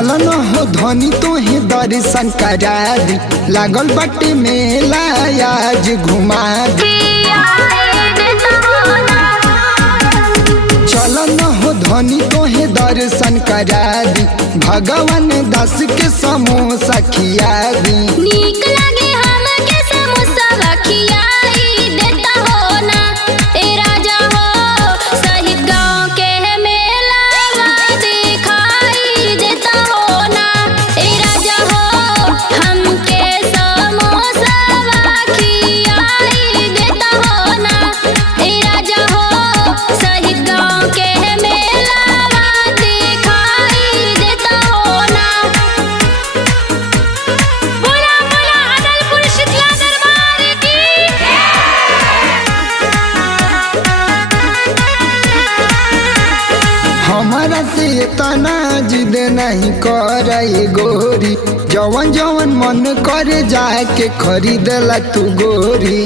चलन हो धनी तोहे दर्शन करा दी, लागल बाटे मेला आज घुमा दी। चलन हो धनी तोहे दर्शन करा दी, भगवान दास के समोसा खिया दी। नीक लागे हमके समोसा खियाई देता हो ना ए राजा हो, शहीद गाँव के मेला दिखाई देता हो ना ए राजा हो, हमके समोसा खियाई देता हो ना ए राजा हो, शहीद गाँव के मेला दिखाई देता हो ना। बोला बोला अदलपुर शीतला दरबार की। हमारा से तना जिद नहीं करे गोरी, जवन जवन मन करे जाके खरीदला तू गोरी।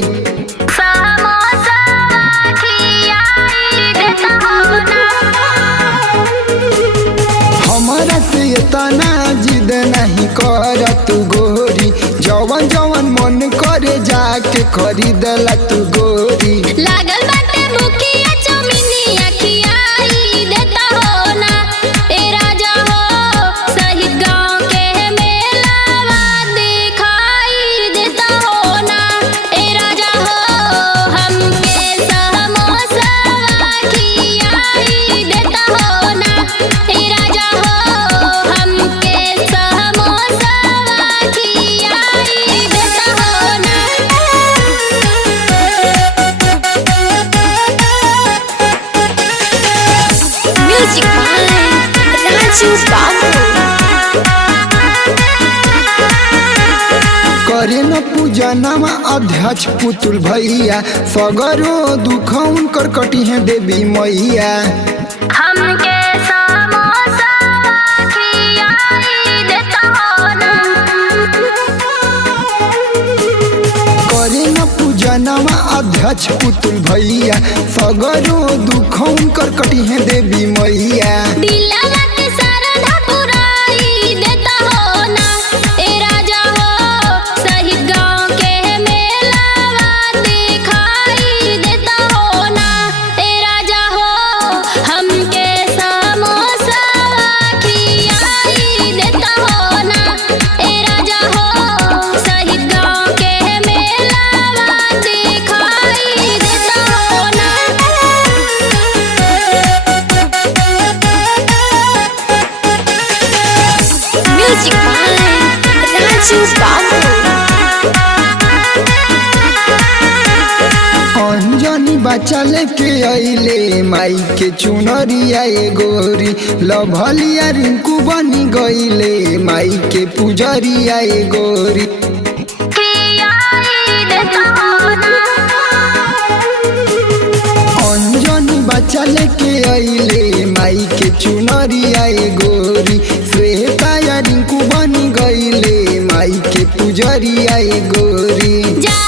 समोसा खियाई देता हो ना। हमारा से तना जिद नहीं कर तू गोरी, जवन जवन मन करे जाके खरीदला तू गोरी। लागल बाटे मुखिया चौमिनिया खियाई देता हो ना ए राजा हो, शहीद गाँव के मेला दिखाई देता हो ना ए राजा हो, हमके समोसा खियाई देता हो ना ए राजा हो, हमके समोसा खियाई देता हो ना। म्यूजिक बाय राजू बाबू। करे न पूजनमा अध्यक्ष पुतुल भैया, सगरो दुख उनकर कटी है देवी मैया। हमके समोसा खियाई देता हो ना। करे न पूजनमा अध्यक्ष पुतुल भैया, सगरो दुख उनकर कटी है देवी मैया। दिलवा के सरधा पुराई देता हो ना ए राजा हो, शहीद गाँव के मेला दिखाई देता हो ना ए राजा हो, हमके समोसा खियाई देता हो ना ए राजा हो, शहीद गाँव के मेला दिखाई देता हो ना। म्यूजिक बाय राजू बाबू। अंजनी बच्चा लेके अइले माई के चुनरिया ए गोरी, लभलिया रिंकू बनी गइले माई के पुजरिया ए गोरी। खियाई देता हो ना। अंजनी बच्चा लेके अइले माई के चुनरिया ए गोरी, श्वेता या रिंकू बनी गइले माई के पुजरिया ए गोरी। जा